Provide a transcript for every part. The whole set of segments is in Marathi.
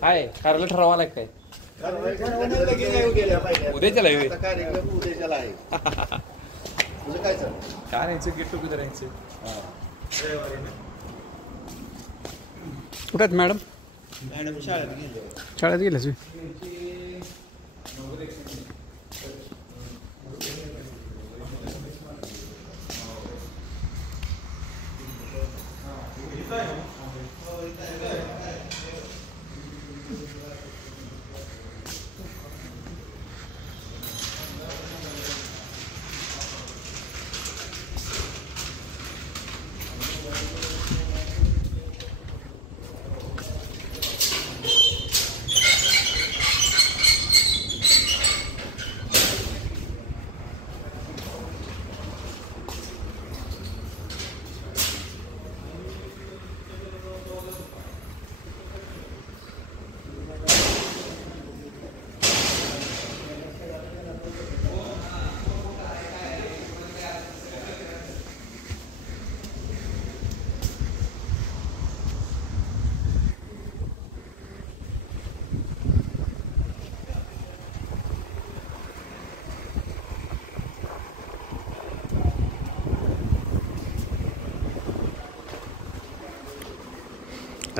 काय कारला ठरवायला काय उद्याच्याला आहे काय नाहीचं गेट टुगेदर यायचं. कुठे आहेत मॅडम? शाळेत गेले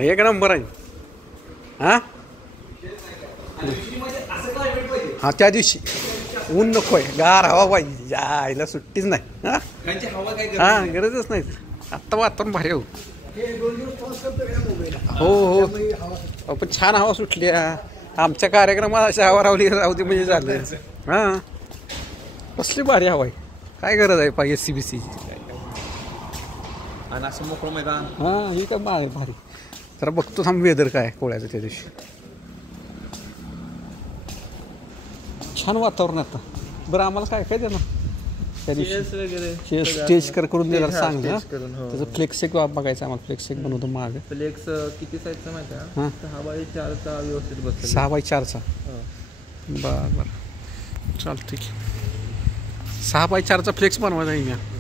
एक नंबर आहे. हां हां त्या दिवशी ऊन नको आहे, गार हवा पाहिजे. यायला सुट्टीच नाही. हां गरजच नाही. आत्ता वातावरण भारी हो. हो हो पण छान हवा सुटली. आमच्या कार्यक्रमात अशी हवा राहते म्हणजे झालं. हां कसली भारी हवा आहे. काय गरज आहे पाहिजे CBC आणि असं मोकळं मैदान. हां ही काय भारी. जरा बघतो थांब वेदर काय कोळ्याचं त्या दिवशी. छान वातावरण आता. बरं आम्हाला काय काय देणार त्या दिवशी? स्टेज करून देणार सांग ना. त्याचं फ्लेक्स एक बघायचं आम्हाला. फ्लेक्स एक बनवतो माग. फ्लेक्स किती साईजचा माहिती आहे? 6x4चा व्यवस्थित बसतो. 6x4चा बरं चालतं. ठीक आहे 6x4चा फ्लेक्स बनवायचा आहे मी.